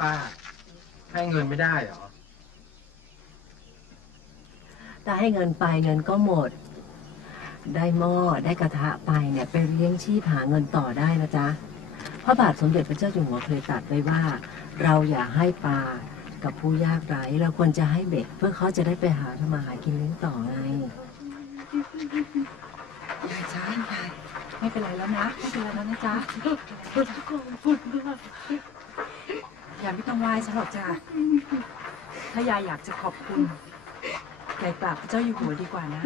ป้า ให้เงินไม่ได้เหรอถ้าให้เงินไปเงินก็หมด ได้หม้อได้กระทะไปเนี่ยไปเลี้ยงชีพหาเงินต่อได้นะจ๊ะพระบาทสมเด็จพระเจ้าอยู่หัวเคยตรัสไว้ว่า เราอย่าให้ปลากับผู้ยากไร้เราควรจะให้เบ็ดเพื่อเขาจะได้ไปหาทำมาหากินเลี้ยงต่อไงยายจ้ายายไม่เป็นไรแล้วนะ ไม่เป็นไรแล้วนะจ๊ะ ยายไม่ต้องไหว้ฉันหรอกจ้าถ้ายายอยากจะขอบคุณยายกราบพระเจ้าอยู่หัวดีกว่านะ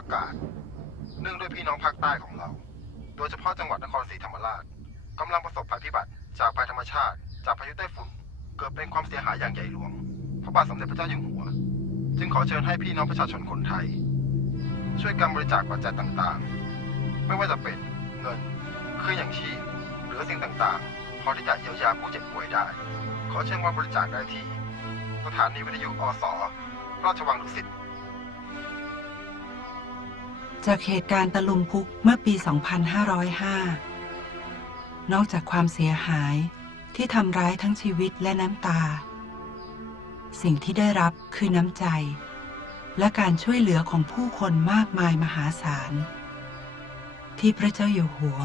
ประกาศ เนื่องด้วยพี่น้องภาคใต้ของเรา โดยเฉพาะจังหวัดนครศรีธรรมราชกำลังประสบภัยพิบัติจากภัยธรรมชาติ จากพายุไต้ฝุ่น เกิดเป็นความเสียหายอย่างใหญ่หลวง พระบาทสมเด็จพระเจ้าอยู่หัว จึงขอเชิญให้พี่น้องประชาชนคนไทย ช่วยกันบริจาคปัจจัยต่างๆ ไม่ว่าจะเป็นเงินเครื่องอย่างชีพ หรือสิ่งต่างๆ พอที่จะเยียวยาผู้เจ็บป่วยได้ ขอเชิญมาบริจาคได้ที่ สถานีวิทยุอส ราชวังดุสิต จากเหตุการณ์ตะลุมพุกเมื่อปี 2505 นอกจากความเสียหายที่ทำร้ายทั้งชีวิตและน้ำตา สิ่งที่ได้รับคือน้ำใจ และการช่วยเหลือของผู้คนมากมายมหาศาล ที่พระเจ้าอยู่หัว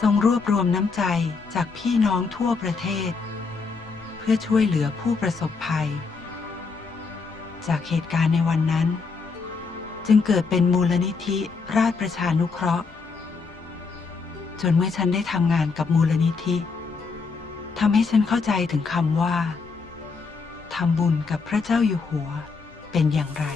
ทรงรวบรวมน้ำใจจากพี่น้องทั่วประเทศ เพื่อช่วยเหลือผู้ประสบภัย จากเหตุการณ์ในวันนั้น จึงเกิดเป็นมูลนิธิราชประชานุเคราะห์ จนเมื่อฉันได้ทำงานกับมูลนิธิทำให้ฉันเข้าใจถึงคำว่าทำบุญกับพระเจ้าอยู่หัวเป็นอย่างไร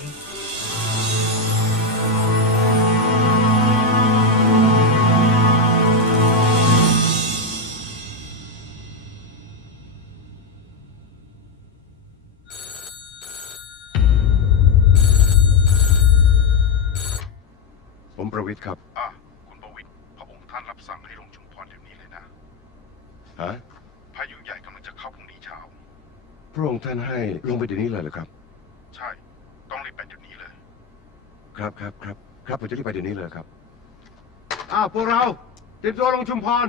ประวิทย์ครับอะคุณประวิตรพระองค์ท่านรับสั่งให้ลงชุมพรเดี๋ยวนี้เลยนะฮะพายุใหญ่กำลังจะเข้าพรุ่งนี้เช้า พระองค์ท่านให้ลงไปเดี๋ยวนี้เลยเหรอครับ ใช่ ต้องรีบไปเดี๋ยวนี้เลย ครับครับครับครับผมจะรีบไปเดี๋ยวนี้เลยครับอ้าวพวกเราเตรียมตัวลงชุมพร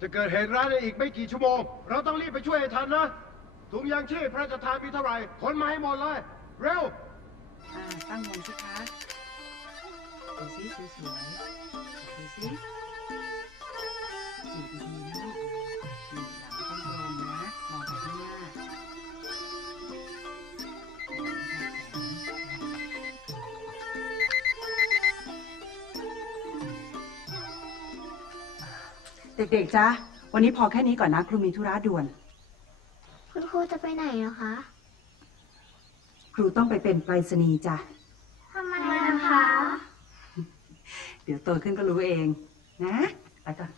จะเกิดเหตุร้ายในอีกไม่กี่ชั่วโมง เราต้องรีบไปช่วยให้ทันนะถุงยางชีพพระราชทานมีเท่าไหร่ขนมาให้หมดเลย เร็ว อ่าตั้งวงสิคะ ดูสิสวยๆดูสิจีบดีๆนะลูกนี่หลังต้องตรงนะมองไปข้างหน้าเด็กๆจ๊ะวันนี้พอแค่นี้ก่อนนะ ครูมีธุระด่วน คุณครูจะไปไหนเหรอคะ ครูต้องไปเป็นไปรษณีย์จ้ะ ทำไมนะคะ เดี๋ยวโตขึ้นก็รู้เอง นะ ไปก่อน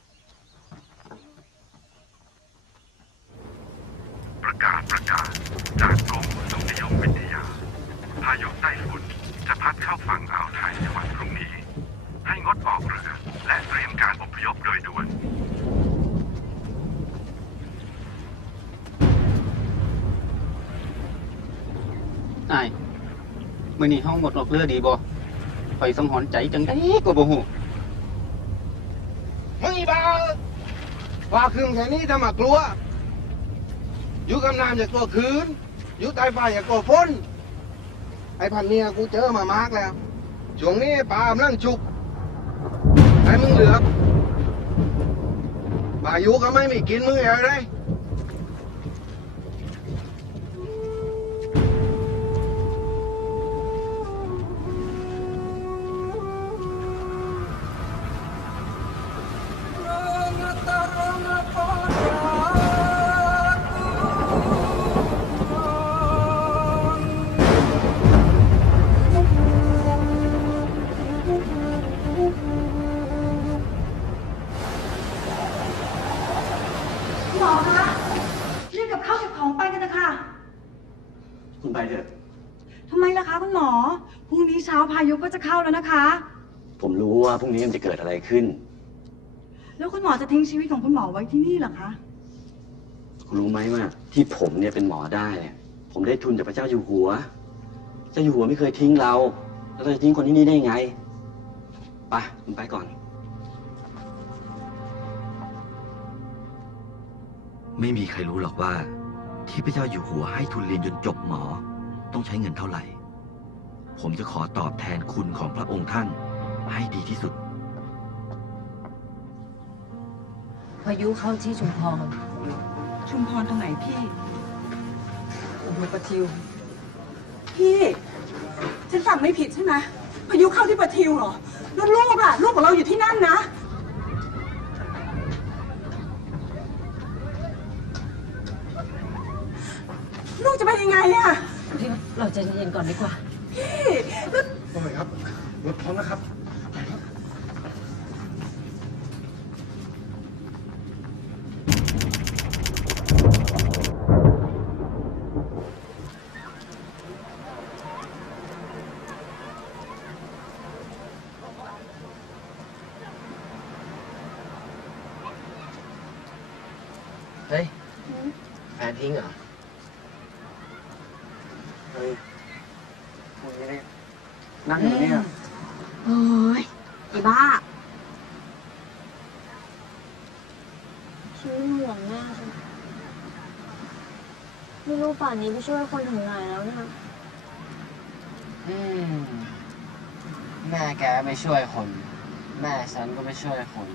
ประกาศประกาศ จากกรมอุตุนิยมวิทยา พายุไต้ฝุ่นจะพัดเข้าฝั่งอ่าวไทยในวันพรุ่งนี้ ให้งดออกเรือ และเตรียมการอพยพโดยด่วนนายมื่อนี้เฮางดออกเรือดีบ่ ข่อยสังหรณ์ใจจังไดก็บ่ฮู้มึงอีบ้าว่าคืนแค่นี้ทำมากลัว อยู่กับน้ำอย่ากลัวคืน อยู่ใต้ฟ้าอย่ากลัวฝนไอ้พันเนียกูเจอมามากแล้ว ช่วงนี้ปลากำลังจุกไอ้มึงเหลือกพายุก็ไม่มีกินมึงอย่าไร ทำไมล่ะคะคุณหมอ พรุ่งนี้เช้าพายุก็จะเข้าแล้วนะคะ ผมรู้ว่าพรุ่งนี้มันจะเกิดอะไรขึ้น แล้วคุณหมอจะทิ้งชีวิตของคุณหมอไว้ที่นี่เหรอคะ คุณรู้ไหมว่าที่ผมเนี่ยเป็นหมอได้เนี่ย ผมได้ทุนจากพระเจ้าอยู่หัว เจ้าอยู่หัวไม่เคยทิ้งเรา แล้วเราจะทิ้งคนที่นี่ได้ไง ไปคุณไปก่อน ไม่มีใครรู้หรอกว่า ที่พระเจ้าอยู่หัวให้ทุนเรียนจนจบหมอ ต้องใช้เงินเท่าไหร่ ผมจะขอตอบแทนคุณของพระองค์ท่าน ให้ดีที่สุด พายุเข้าที่ชุมพรชุมพรตรงไหนพี่โอ้โหปะทิว พี่ ฉันฟังไม่ผิดใช่ไหมพายุเข้าที่ปะทิวเหรอ แล้วลูกอะลูกของเราอยู่ที่นั่นนะ ลูกจะเป็นยังไงอะพี่ เราใจเย็นๆก่อนดีกว่าพี่แล้วโอ้ยครับ รถพร้อมนะครับ เฮ้ย แฟนทิ้งเหรอเฮ้ ยคุณนี่นั่งอยู่เนี่ยโอ้ยไอ้บ้าฉันห่วงแม่ฉันไม่รู้ป่านนี้ไปช่วยคนถึงไหนแล้วเนี่ยอืมแม่แกไม่ช่วยคน แม่ฉันก็ไม่ช่วยคน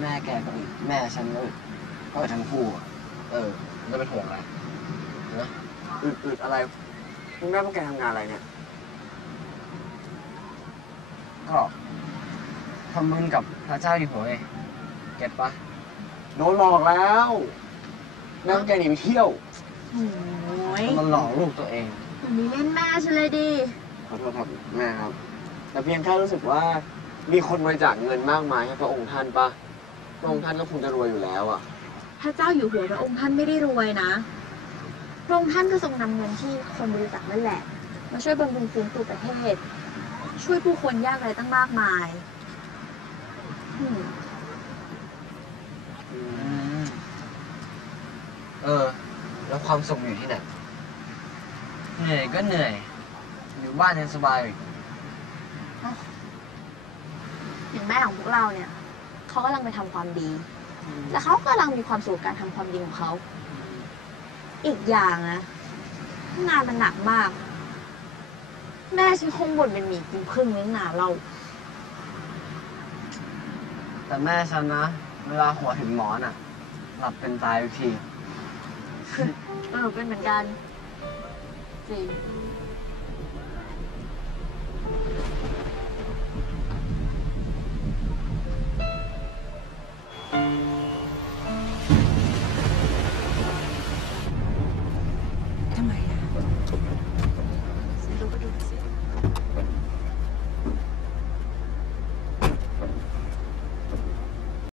แม่แกก็อึดแม่ฉันก็อึดก็อึดทั้งคู่อะเออมันจะเป็นห่วงอะไรนะอึดๆอะไร พวกแม่พวกแกทำงานอะไรเนี่ย ก็ทำบุญกับพระเจ้าอยู่หัวไงเก็ตปะโดนหลอกแล้วแม่พวกแกหนีไปเที่ยว โอ้ยมันหลอกลูกตัวเองมันมีเล่นแม่ฉันเลยดิขอโทษครับแม่ครับ แต่เพียงแค่รู้สึกว่ามีคนบริจาคเงินมากมายให้พระองค์ท่านปะพระองค์ท่านก็คงจะรวยอยู่แล้วอะ พระเจ้าอยู่หัวพระองค์ท่านไม่ได้รวยนะ พระองค์ท่านก็ทรงนำเงินที่คนบริจาคนั่นแหละ มาช่วยบำรุงฟื้นฟูประเทศ ช่วยผู้คนยากไร้ตั้งมากมายอืมอืมเออ แล้วความสุขอยู่ที่ไหน เหนื่อยก็เหนื่อย อยู่บ้านยังสบายอยู่อย่างแม่ของพวกเราเนี่ย เขากำลังไปทำความดี และเขากำลังมีความสุขกับการทำความดีของเขา อีกอย่างนะ งานมันหนักมาก แม่ฉันคงบ่นเป็นหมีกินพึ่งนี่หนาเราแต่แม่ฉันนะ เวลาหัวถึงหมอนอะหลับเป็นตายทุกที เออเป็นเหมือนกัน จริงอ